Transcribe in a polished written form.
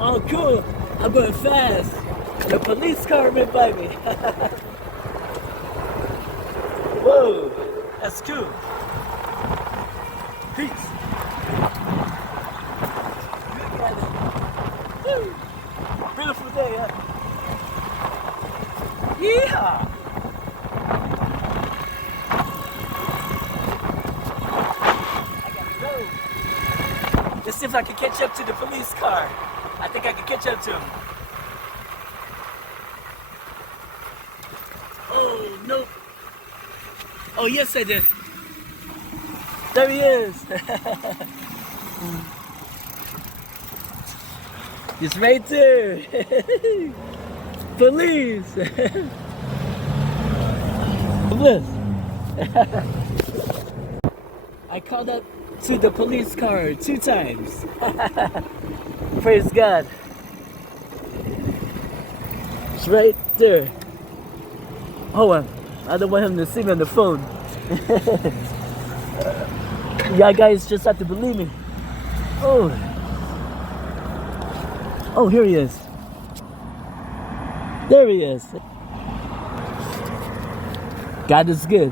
Oh, cool. I'm going fast. The police car went by me. Whoa, that's cool. Peace. Woo. Beautiful day, huh? Yeah. I gotta go. Let's see if I can catch up to the police car. I think I can catch up to him. Oh, no. Oh, yes, I did. There he is. He's right there. Police. Bliss. I called up to the police car 2 times. Praise God. It's right there. Hold on. I don't want him to see me on the phone. Y'all guys just have to believe me. Oh. Oh, here he is. There he is. God is good.